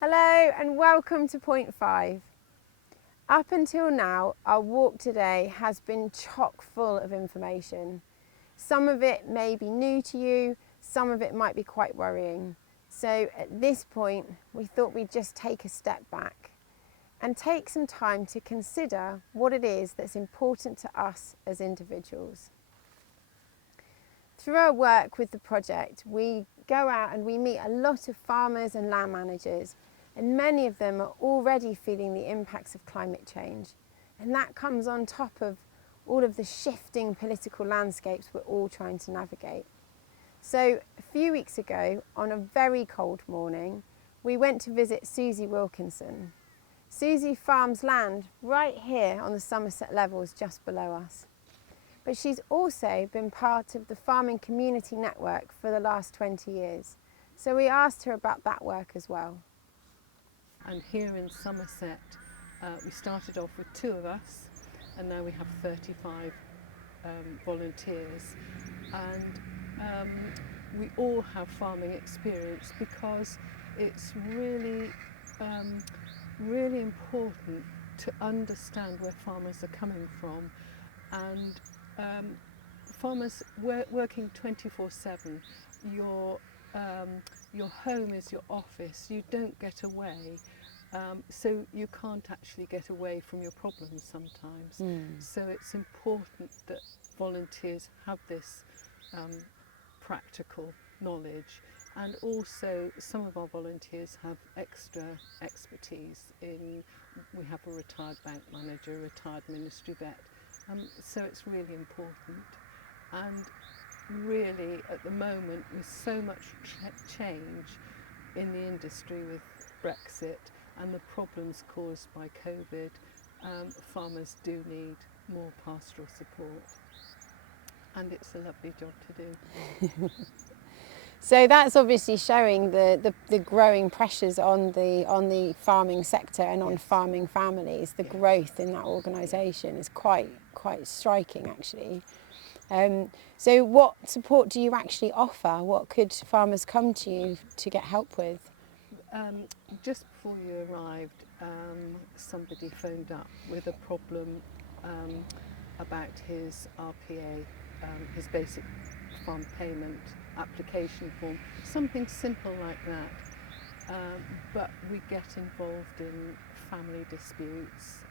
Hello and welcome to Point 5. Up until now, our walk today has been chock full of information. Some of it may be new to you, some of it might be quite worrying. So at this point, we thought we'd just take a step back and take some time to consider what it is that's important to us as individuals. Through our work with the project, we go out and we meet a lot of farmers and land managers, and many of them are already feeling the impacts of climate change. And that comes on top of all of the shifting political landscapes we're all trying to navigate. So a few weeks ago, on a very cold morning, we went to visit Suzie Wilkinson. Suzie farms land right here on the Somerset levels just below us. But she's also been part of the Farming Community Network for the last 20 years. So we asked her about that work as well. And here in Somerset, we started off with 2 of us, and now we have 35 volunteers. And we all have farming experience because it's really, really important to understand where farmers are coming from. And farmers working 24/7, your home is your office. You don't get away, so you can't actually get away from your problems sometimes. So it's important that volunteers have this practical knowledge, and also some of our volunteers have extra expertise in. We have a retired bank manager, a retired ministry vet. So it's really important. And really at the moment, with so much change in the industry with Brexit and the problems caused by COVID, farmers do need more pastoral support, and it's a lovely job to do. So that's obviously showing the growing pressures on the farming sector and on farming families. The growth in that organisation is quite striking, actually. So what support do you actually offer? What could farmers come to you to get help with? Just before you arrived, somebody phoned up with a problem about his RPA, his basic farm payment application form, something simple like that. But we get involved in family disputes.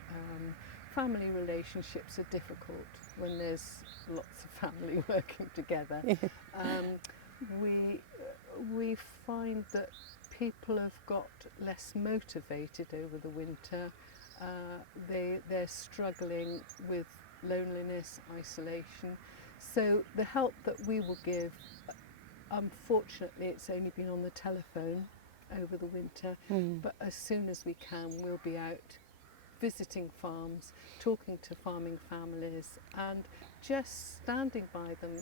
Family relationships are difficult when there's lots of family working together. We find that people have got less motivated over the winter. They're struggling with loneliness, isolation. So the help that we will give, unfortunately it's only been on the telephone over the winter, but as soon as we can we'll be out visiting farms, talking to farming families, and just standing by them,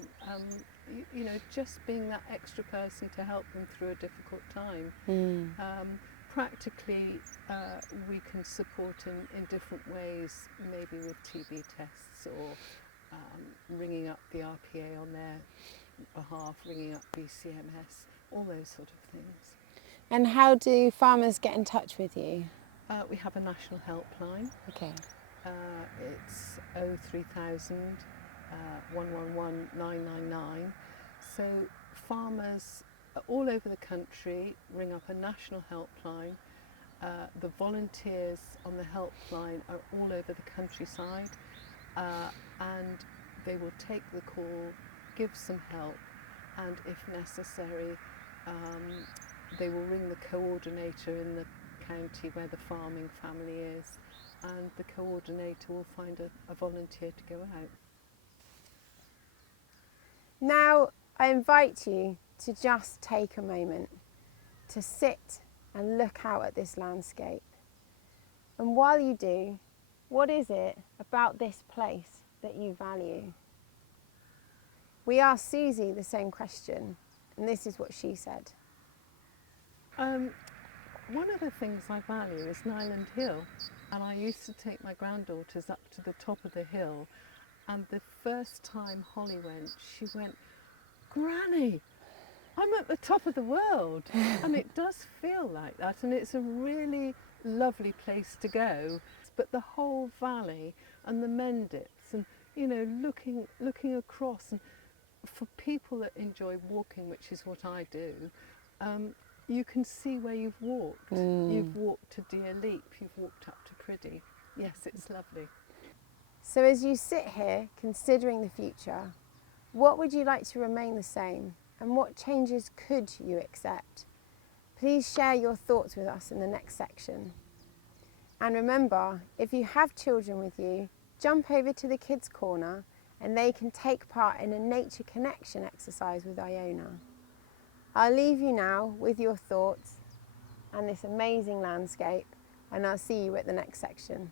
just being that extra person to help them through a difficult time. Practically, we can support in different ways, maybe with TB tests or ringing up the RPA on their behalf, ringing up BCMS, all those sort of things. And how do farmers get in touch with you? We have a national helpline. Okay. It's 03000 111 999. So farmers all over the country ring up a national helpline. The volunteers on the helpline are all over the countryside, and they will take the call, give some help, and if necessary, they will ring the coordinator in the county where the farming family is, and the coordinator will find a volunteer to go out. Now I invite you to just take a moment to sit and look out at this landscape. And while you do, what is it about this place that you value? We asked Suzie the same question, and this is what she said. One of the things I value is Nyland Hill, and I used to take my granddaughters up to the top of the hill, and the first time Holly went, she went, "Granny, I'm at the top of the world. And it does feel like that, and it's a really lovely place to go. But the whole valley and the Mendips, and you know, looking across, and for people that enjoy walking, which is what I do, you can see where you've walked. You've walked to Deer Leap, you've walked up to Priddy. Yes, it's lovely. So as you sit here considering the future, what would you like to remain the same, and what changes could you accept? Please share your thoughts with us in the next section. And remember, if you have children with you, jump over to the Kids Corner and they can take part in a nature connection exercise with Iona. I'll leave you now with your thoughts and this amazing landscape, and I'll see you at the next section.